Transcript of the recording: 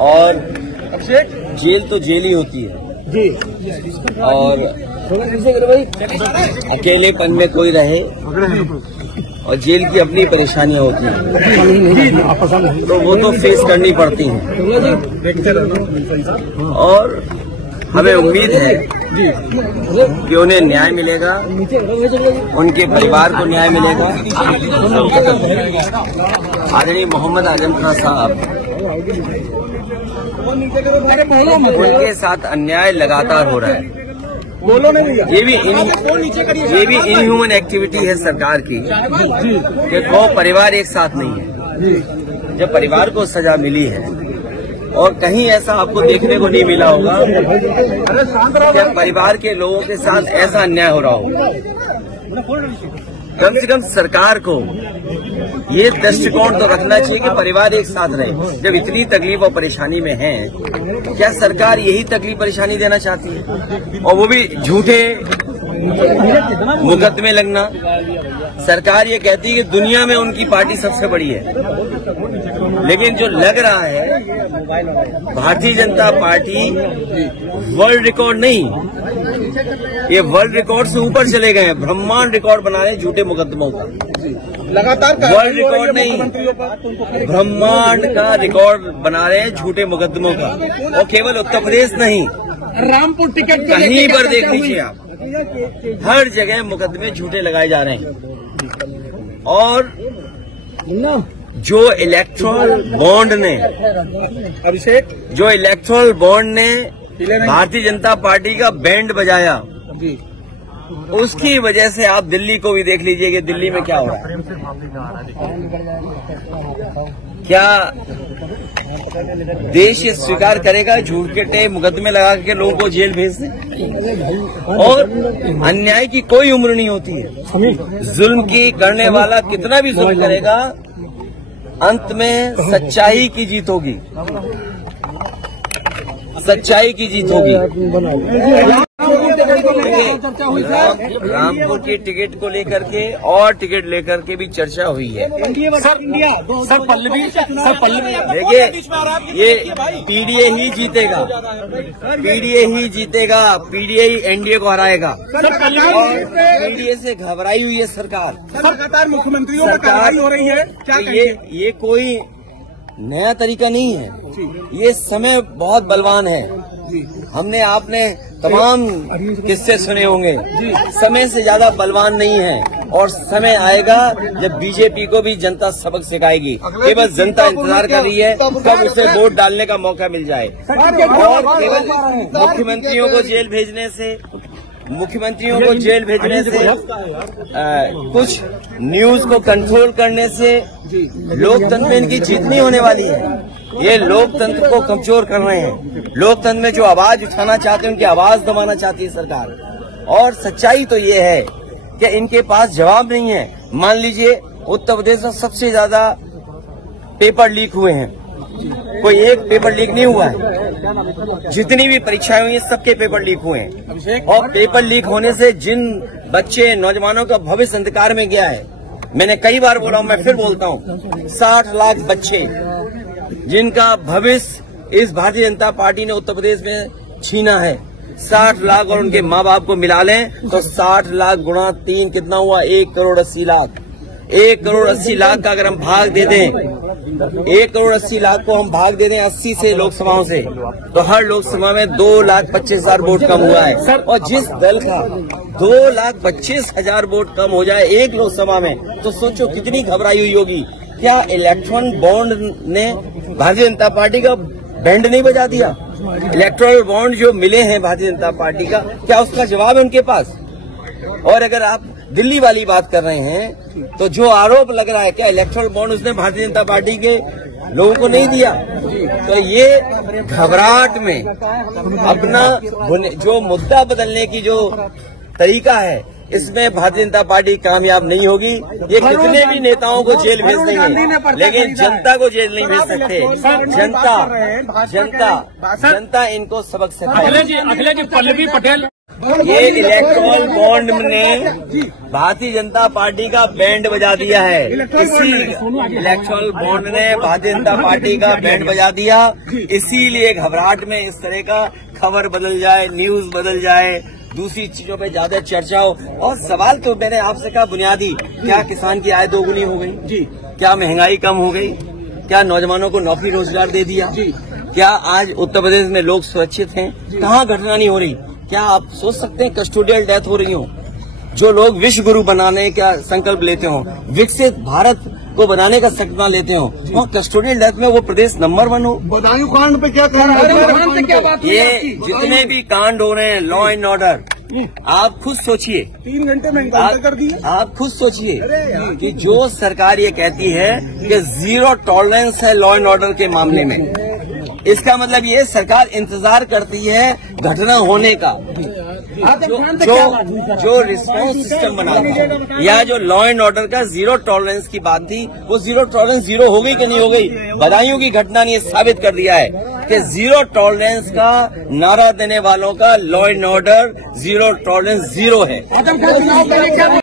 और जेल तो जेल ही होती है जी। और अकेलेपन में कोई रहे और जेल की अपनी परेशानियां होती हैं तो वो तो फेस करनी पड़ती हैं। और हमें उम्मीद है कि उन्हें न्याय मिलेगा, उनके परिवार को न्याय मिलेगा। आदरणीय मोहम्मद आजम खान साहब, उनके साथ अन्याय लगातार हो रहा है। ये भी इनह्यूमन एक्टिविटी है सरकार की कि वो परिवार एक साथ नहीं है। जब परिवार को सजा मिली है और कहीं ऐसा आपको देखने को नहीं मिला होगा कि परिवार के लोगों के साथ ऐसा अन्याय हो रहा होगा। कम से कम सरकार को ये दृष्टिकोण तो रखना चाहिए कि परिवार एक साथ रहे। जब इतनी तकलीफ और परेशानी में है, क्या सरकार यही तकलीफ परेशानी देना चाहती है? और वो भी झूठे मुकदमे लगना। सरकार ये कहती है कि दुनिया में उनकी पार्टी सबसे बड़ी है, लेकिन जो लग रहा है Bharatiya Janata party world record नहीं, ये वर्ल्ड रिकॉर्ड से ऊपर चले गए हैं। ब्रह्मांड रिकॉर्ड बना रहे हैं झूठे मुकदमों का। लगातार वर्ल्ड रिकॉर्ड नहीं, ब्रह्मांड का रिकॉर्ड बना रहे हैं झूठे मुकदमों का। और केवल उत्तर प्रदेश नहीं, रामपुर टिकट कहीं पर देख लीजिए आप, हर जगह मुकदमे झूठे लगाए जा रहे हैं। और जो इलेक्टोरल बॉन्ड ने भारतीय जनता पार्टी का बैंड बजाया, उसकी वजह से आप दिल्ली को भी देख लीजिए कि दिल्ली में क्या हो रहा है। क्या देश ये स्वीकार करेगा झूठे मुकदमे लगा के लोगों को जेल भेज दें? और अन्याय की कोई उम्र नहीं होती है। जुल्म की करने वाला कितना भी जुल्म करेगा, अंत में सच्चाई की जीत होगी, सच्चाई की जीत होगी। रामपुर की टिकट को लेकर के और टिकट लेकर के भी चर्चा हुई है। सर पल्लवी देखिए, ये पीडीए ही जीतेगा, पीडीए ही एनडीए को हराएगा। पीडीए से घबराई हुई है सरकार। लगातार मुख्यमंत्रियों पर कार्रवाई हो रही है, क्या ये कोई नया तरीका नहीं है। ये समय बहुत बलवान है। हमने आपने तमाम किस्से सुने होंगे, समय से ज्यादा बलवान नहीं है। और समय आएगा जब बीजेपी को भी जनता सबक सिखाएगी। केवल जनता इंतजार कर रही है कब उसे वोट डालने का मौका मिल जाए। और केवल मुख्यमंत्रियों को जेल भेजने से कुछ न्यूज को कंट्रोल करने से लोकतंत्र में इनकी जीत नहीं होने वाली है। ये लोकतंत्र को कमजोर कर रहे हैं। लोकतंत्र में जो आवाज उठाना चाहते हैं, उनकी आवाज दबाना चाहती है सरकार। और सच्चाई तो ये है कि इनके पास जवाब नहीं है। मान लीजिए उत्तर प्रदेश में सबसे ज्यादा पेपर लीक हुए हैं, कोई एक पेपर लीक नहीं हुआ है। जितनी भी परीक्षाएं हुई हैं सबके पेपर लीक हुए हैं। और पेपर लीक होने से जिन बच्चे नौजवानों का भविष्य अंधकार में गया है, मैंने कई बार बोला हूं, मैं फिर बोलता हूं, 60 लाख बच्चे जिनका भविष्य इस भारतीय जनता पार्टी ने उत्तर प्रदेश में छीना है। 60 लाख और उनके माँ बाप को मिला लें तो 60 लाख गुणा 3 कितना हुआ? 1 करोड़ 80 लाख। 1 करोड़ 80 लाख का अगर हम भाग दे दें, 1 करोड़ 80 लाख को हम भाग दे दें 80 से लोकसभाओं से, तो हर लोकसभा में 2,25,000 वोट कम हुआ है। और जिस दल का 2,25,000 वोट कम हो जाए एक लोकसभा में, तो सोचो कितनी घबराई हुई होगी। क्या इलेक्ट्रॉन बॉन्ड ने भारतीय जनता पार्टी का बैंड नहीं बजा दिया? इलेक्ट्रॉल बॉन्ड जो मिले हैं भारतीय जनता पार्टी का, क्या उसका जवाब है उनके पास? और अगर आप दिल्ली वाली बात कर रहे हैं, तो जो आरोप लग रहा है, क्या इलेक्ट्रल बॉन्ड उसने भारतीय जनता पार्टी के लोगों को नहीं दिया? तो ये घबराहट में अपना जो मुद्दा बदलने की जो तरीका है, इसमें भारतीय जनता पार्टी कामयाब नहीं होगी। ये कितने भी नेताओं को जेल भेज देंगे, लेकिन जनता को जेल नहीं भेज सकते। जनता इनको सबक सिखाएगी। अखिलेश जी, पल्लवी पटेल, ये इलेक्टोरल बॉन्ड ने भारतीय जनता पार्टी का बैंड बजा दिया है। इसी इलेक्टोरल बॉन्ड ने भारतीय जनता पार्टी का बैंड बजा दिया। इसीलिए घबराहट में इस तरह का खबर बदल जाए, न्यूज बदल जाए, दूसरी चीजों पे ज्यादा चर्चा हो। और सवाल तो मैंने आपसे कहा बुनियादी, क्या किसान की आय दोगुनी हो गई जी? क्या महंगाई कम हो गई? क्या नौजवानों को नौकरी रोजगार दे दिया जी? क्या आज उत्तर प्रदेश में लोग सुरक्षित हैं? कहाँ घटना नहीं हो रही? क्या आप सोच सकते हैं कस्टोडियल डेथ हो रही हो? जो लोग विश्व गुरु बनाने का संकल्प लेते हो, विकसित भारत को बनाने का संकल्प लेते हो, वो कस्टोडियल डेथ में वो प्रदेश नंबर 1 हो। बदायूं कांड पे क्या कहना है? ये जितने भी कांड हो रहे हैं, लॉ एंड ऑर्डर, आप खुद सोचिए, 3 घंटे में एनकाउंटर कर दिए। आप खुद सोचिए कि जो सरकार ये कहती है कि 0 टॉलरेंस है लॉ एंड ऑर्डर के मामले में, इसका मतलब ये सरकार इंतजार करती है घटना होने का, जो रिस्पांस सिस्टम बना था, या जो लॉ एंड ऑर्डर का 0 टॉलरेंस की बात थी, वो 0 टॉलरेंस 0 हो गई कि नहीं हो गई? बदायूं की घटना ने साबित कर दिया है कि 0 टॉलरेंस का नारा देने वालों का लॉ एंड ऑर्डर 0 टॉलरेंस 0 है।